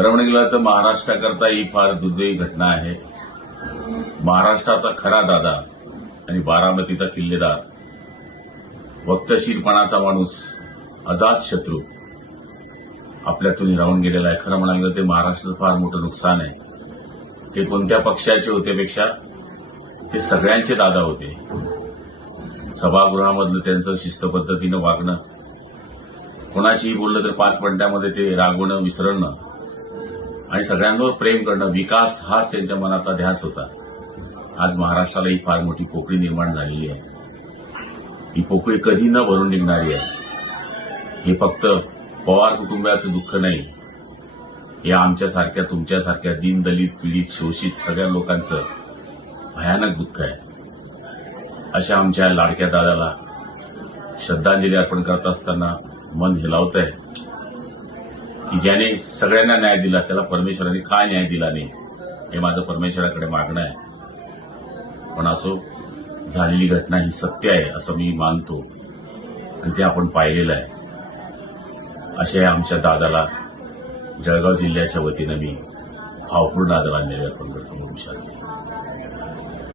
खरं म्हणून गेलं तर महाराष्ट्राकरता ही फार दुर्दैवी घटना आहे। महाराष्ट्राचा खरा दादा आणि बारामतीचा किल्लेदार, वक्तशीरपणाचा माणूस, अजात शत्रू आपल्यातून राहून गेलेला आहे। खरं म्हणाल ते महाराष्ट्राचं फार मोठं नुकसान आहे। ते कोणत्या पक्षाचे होते पेक्षा ते सगळ्यांचे दादा होते। सभागृहामधलं त्यांचं शिस्त पद्धतीनं वागणं, कोणाशीही बोललं तर 5 मिनिटांमध्ये ते रागवणं, विसरणं आणि सगळ्यांवर प्रेम करणं, विकास हाच त्यांच्या मनातला ध्यास होता। आज महाराष्ट्राला ही फार मोठी पोकळी निर्माण झालेली आहे। ही पोकळी कधी न भरून निघणारी आहे। हे फक्त पवार कुटुंबाचं दुःख नाही, हे आमच्यासारख्या, तुमच्यासारख्या दीनदलित, पीडित, शोषित सगळ्या लोकांचं भयानक दुःख आहे। अशा आमच्या लाडक्या दादाला श्रद्धांजली अर्पण करत असताना मन हेलावतंय की ज्याने सगळ्यांना न्याय दिला त्याला परमेश्वराने का न्याय दिला नाही, हे माझं परमेश्वराकडे मागणं आहे। पण असो, झालेली घटना ही सत्य आहे असं मी मानतो आणि ते आपण पाहिलेलं आहे। अशा आमच्या दादाला जळगाव जिल्ह्याच्या वतीनं मी भावपूर्ण आदरांजली अर्पण करतो।